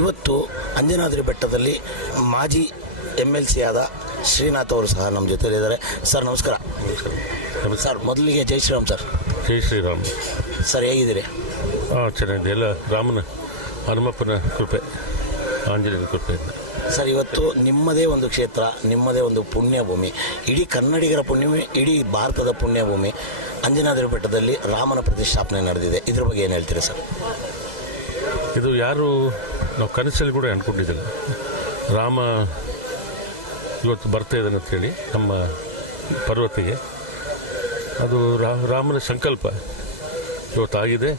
ಇವತ್ತು ಅಂಜನಾದ್ರಿ ಬೆಟ್ಟದಲ್ಲಿ ಮಾಜಿ MLC ಆದ ಶ್ರೀನಾಥ್ ಅವರು ಸಹ ನಮ್ಮ ಜೊತೆಲಿದ್ದಾರೆ. ಸರ್ ನಮಸ್ಕಾರ. ಸರ್ ಮೊದಲಿಗೆ ಜೈ ಶ್ರೀರಾಮ್ ಸರ್. ಜೈ ಶ್ರೀರಾಮ್ ಸರ್, ಹೇಗಿದ್ದೀರಿ? ಚೆನ್ನಾಗಿದೆ. ಎಲ್ಲ ರಾಮನ ಹನುಮಪ್ಪನ ಕೃಪೆ, ಆಂಜನೇಯನ ಕೃಪೆಯಿಂದ. ಸರ್, ಇವತ್ತು ನಿಮ್ಮದೇ ಒಂದು ಕ್ಷೇತ್ರ, ನಿಮ್ಮದೇ ಒಂದು ಪುಣ್ಯಭೂಮಿ, ಇಡೀ ಕನ್ನಡಿಗರ ಪುಣ್ಯಭೂಮಿ, ಇಡೀ ಭಾರತದ ಪುಣ್ಯಭೂಮಿ ಅಂಜನಾದ್ರಿ ಬೆಟ್ಟದಲ್ಲಿ ರಾಮನ ಪ್ರತಿಷ್ಠಾಪನೆ ನಡೆದಿದೆ. ಇದ್ರ ಬಗ್ಗೆ ಏನು ಹೇಳ್ತೀರಾ ಸರ್? ಇದು ಯಾರು ನಾವು ಕನಸಲ್ಲಿ ಕೂಡ ಅಂದ್ಕೊಂಡಿದ್ದಿಲ್ಲ. ರಾಮ ಇವತ್ತು ಬರ್ತಾ ಇದ್ದಾನೆ ಅಂತೇಳಿ ನಮ್ಮ ಪರ್ವತಿಗೆ. ಅದು ರಾಮನ ಸಂಕಲ್ಪ ಇವತ್ತಾಗಿದೆ.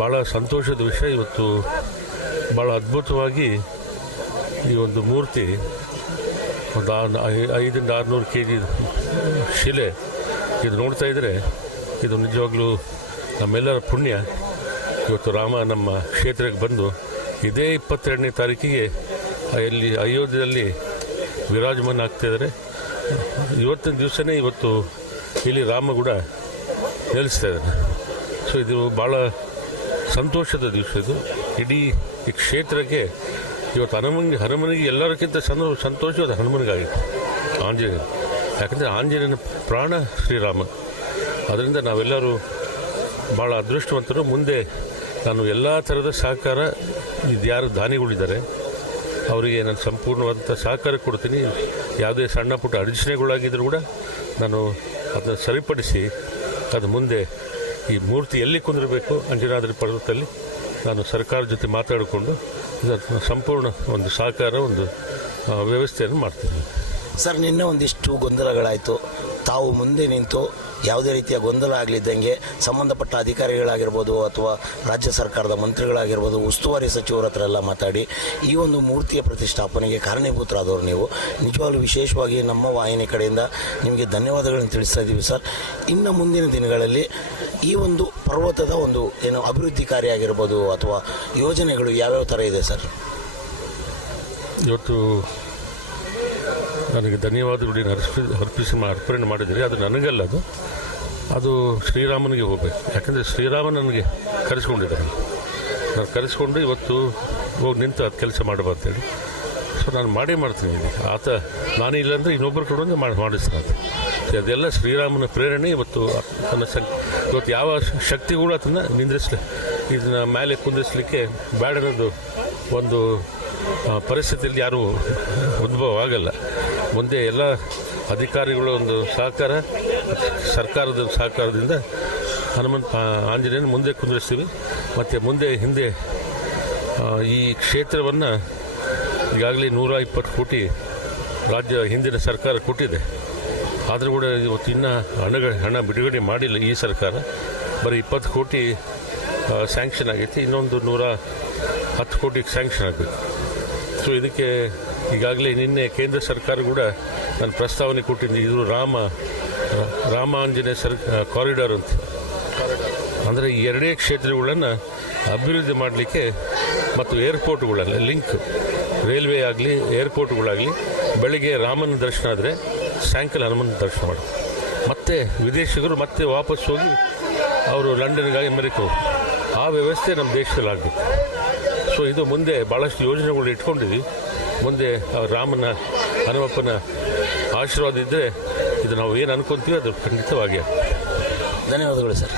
ಭಾಳ ಸಂತೋಷದ ವಿಷಯ. ಇವತ್ತು ಭಾಳ ಅದ್ಭುತವಾಗಿ ಈ ಒಂದು ಮೂರ್ತಿ ಒಂದು 500-600 kg ಶಿಲೆ ಇದು ನೋಡ್ತಾ ಇದ್ದರೆ ಇದು ನಿಜವಾಗ್ಲೂ ನಮ್ಮೆಲ್ಲರ ಪುಣ್ಯ. ಇವತ್ತು ರಾಮ ನಮ್ಮ ಕ್ಷೇತ್ರಕ್ಕೆ ಬಂದು ಇದೇ 22ನೇ ತಾರೀಕಿಗೆ ಇಲ್ಲಿ ಅಯೋಧ್ಯೆಯಲ್ಲಿ ವಿರಾಜಮಾನ ಆಗ್ತಾಯಿದ್ದಾರೆ. ಇವತ್ತಿನ ದಿವಸನೇ ಇವತ್ತು ಇಲ್ಲಿ ರಾಮ ಕೂಡ ನೆಲೆಸ್ತಾ ಇದ್ದಾನೆ. ಸೊ ಇದು ಭಾಳ ಸಂತೋಷದ ದಿವಸ. ಇದು ಇಡೀ ಈ ಕ್ಷೇತ್ರಕ್ಕೆ ಇವತ್ತು ಹನುಮನಿಗೆ ಎಲ್ಲರಿಗಿಂತ ಸಂತೋಷ ಅದು ಹನುಮನಿಗಾಗಿತ್ತು, ಆಂಜನೇಯ. ಯಾಕಂದರೆ ಆಂಜನೇಯನ ಪ್ರಾಣ ಶ್ರೀರಾಮ. ಅದರಿಂದ ನಾವೆಲ್ಲರೂ ಭಾಳ ಅದೃಷ್ಟವಂತರು. ಮುಂದೆ ನಾನು ಎಲ್ಲ ಥರದ ಸಹಕಾರ, ಇದು ಯಾರು ದಾನಿಗಳಿದ್ದಾರೆ ಅವರಿಗೆ ನಾನು ಸಂಪೂರ್ಣವಾದಂಥ ಸಹಕಾರ ಕೊಡ್ತೀನಿ. ಯಾವುದೇ ಸಣ್ಣ ಪುಟ್ಟ ಅಡಚಣೆಗಳಾಗಿದ್ದರೂ ಕೂಡ ನಾನು ಅದನ್ನು ಸರಿಪಡಿಸಿ ಅದು ಮುಂದೆ ಈ ಮೂರ್ತಿ ಎಲ್ಲಿ ಕುಂದಿರಬೇಕು ಅಂಜನಾದ್ರಿ ಪರ್ವತದಲ್ಲಿ ನಾನು ಸರ್ಕಾರದ ಜೊತೆ ಮಾತಾಡಿಕೊಂಡು ಸಂಪೂರ್ಣ ಒಂದು ಸಹಕಾರ, ಒಂದು ವ್ಯವಸ್ಥೆಯನ್ನು ಮಾಡ್ತೀನಿ. ಸರ್, ನಿನ್ನೆ ಒಂದಿಷ್ಟು ಗೊಂದಲಗಳಾಯಿತು. ತಾವು ಮುಂದೆ ನಿಂತು ಯಾವುದೇ ರೀತಿಯ ಗೊಂದಲ ಆಗಲಿದ್ದಂಗೆ ಸಂಬಂಧಪಟ್ಟ ಅಧಿಕಾರಿಗಳಾಗಿರ್ಬೋದು ಅಥವಾ ರಾಜ್ಯ ಸರ್ಕಾರದ ಮಂತ್ರಿಗಳಾಗಿರ್ಬೋದು, ಉಸ್ತುವಾರಿ ಸಚಿವರ ಹತ್ರ ಎಲ್ಲ ಮಾತಾಡಿ ಈ ಒಂದು ಮೂರ್ತಿಯ ಪ್ರತಿಷ್ಠಾಪನೆಗೆ ಕಾರಣೀಭೂತರಾದವರು ನೀವು. ನಿಜವಾಗ್ಲೂ ವಿಶೇಷವಾಗಿ ನಮ್ಮ ವಾಹಿನಿ ಕಡೆಯಿಂದ ನಿಮಗೆ ಧನ್ಯವಾದಗಳನ್ನು ತಿಳಿಸ್ತಾ ಇದ್ದೀವಿ ಸರ್. ಇನ್ನು ಮುಂದಿನ ದಿನಗಳಲ್ಲಿ ಈ ಒಂದು ಪರ್ವತದ ಒಂದು ಏನು ಅಭಿವೃದ್ಧಿ ಕಾರ್ಯ ಆಗಿರ್ಬೋದು ಅಥವಾ ಯೋಜನೆಗಳು ಯಾವ್ಯಾವ ಥರ ಇದೆ ಸರ್? ಇವತ್ತು ನನಗೆ ಧನ್ಯವಾದಗಳು ಅರ್ಪಣೆ ಮಾಡಿದರೆ ಅದು ನನಗಲ್ಲ, ಅದು ಶ್ರೀರಾಮನಿಗೆ ಹೋಗಬೇಕು. ಯಾಕಂದರೆ ಶ್ರೀರಾಮ ನನಗೆ ಕರೆಸ್ಕೊಂಡಿದ್ದಾನೆ. ನಾನು ಕರೆಸ್ಕೊಂಡು ಇವತ್ತು ಹೋಗಿ ನಿಂತು ಅದು ಕೆಲಸ ಮಾಡಬಾರ್ದೇಳಿ. ಸೊ ನಾನು ಮಾಡ್ತೀನಿ. ಆತ ನಾನು ಇಲ್ಲಾಂದರೆ ಇನ್ನೊಬ್ಬರು ಕೂಡ ಮಾಡಿಸ್ತಾನೆ. ಅದೆಲ್ಲ ಶ್ರೀರಾಮನ ಪ್ರೇರಣೆ. ಇವತ್ತು ಇವತ್ತು ಯಾವ ಶಕ್ತಿ ಕೂಡ ಅದನ್ನು ಇದನ್ನ ಮೇಲೆ ಕುಂದಿಸ್ಲಿಕ್ಕೆ ಬೇಡ ಅನ್ನೋದು ಒಂದು ಪರಿಸ್ಥಿತಿಯಲ್ಲಿ ಯಾರೂ ಉದ್ಭವ ಆಗಲ್ಲ. ಮುಂದೆ ಎಲ್ಲ ಅಧಿಕಾರಿಗಳ ಒಂದು ಸಹಕಾರ, ಸರ್ಕಾರದ ಸಹಕಾರದಿಂದ ಆಂಜನೇಯನ ಮುಂದೆ ಕುಂದಿರಿಸ್ತೀವಿ. ಮತ್ತು ಹಿಂದೆ ಈ ಕ್ಷೇತ್ರವನ್ನು ಈಗಾಗಲೇ 120 ಕೋಟಿ ರಾಜ್ಯ ಹಿಂದಿನ ಸರ್ಕಾರ ಕೊಟ್ಟಿದೆ. ಆದರೂ ಕೂಡ ಇವತ್ತು ಇನ್ನೂ ಹಣ ಬಿಡುಗಡೆ ಮಾಡಿಲ್ಲ ಈ ಸರ್ಕಾರ. ಬರೀ 20 ಕೋಟಿ ಸ್ಯಾಂಕ್ಷನ್ ಆಗೈತಿ. ಇನ್ನೊಂದು 110 ಕೋಟಿಗೆ ಸ್ಯಾಂಕ್ಷನ್ ಆಗಬೇಕು. ಸೊ ಇದಕ್ಕೆ ಈಗಾಗಲೇ ನಿನ್ನೆ ಕೇಂದ್ರ ಸರ್ಕಾರ ಕೂಡ ನಾನು ಪ್ರಸ್ತಾವನೆ ಕೊಟ್ಟಿದ್ದೀನಿ. ಇದು ರಾಮ ಆಂಜನೇಯ ಕಾರಿಡಾರ್ ಅಂತ. ಅಂದರೆ ಈ ಎರಡೇ ಕ್ಷೇತ್ರಗಳನ್ನು ಅಭಿವೃದ್ಧಿ ಮಾಡಲಿಕ್ಕೆ ಮತ್ತು ಏರ್ಪೋರ್ಟ್ಗಳೆಲ್ಲ ಲಿಂಕ್, ರೈಲ್ವೆ ಆಗಲಿ ಏರ್ಪೋರ್ಟ್ಗಳಾಗಲಿ, ಬೆಳಗ್ಗೆ ರಾಮನ ದರ್ಶನ ಆದರೆ ಸಾಯಂಕಾಲ ಹನುಮನ ದರ್ಶನ ಮಾಡಿ ಮತ್ತೆ ವಿದೇಶಿಗರು ಮತ್ತೆ ವಾಪಸ್ ಹೋಗಿ ಅವರು ಲಂಡನ್ಗಾಗಿ ಅಮೆರಿಕ ಹೋಗಿ ಆ ವ್ಯವಸ್ಥೆ ನಮ್ಮ ದೇಶದಲ್ಲಿ ಆಗಬೇಕು. ಸೊ ಇದು ಮುಂದೆ ಭಾಳಷ್ಟು ಯೋಜನೆಗಳು ಇಟ್ಕೊಂಡಿದ್ವಿ. ಮುಂದೆ ರಾಮನ ಹನುಮಪ್ಪನ ಆಶೀರ್ವಾದ ಇದ್ದರೆ ಇದು ನಾವು ಏನು ಅನ್ಕೊತೀವಿ ಅದು ಖಂಡಿತವಾಗಿ. ಧನ್ಯವಾದಗಳು ಸರ್.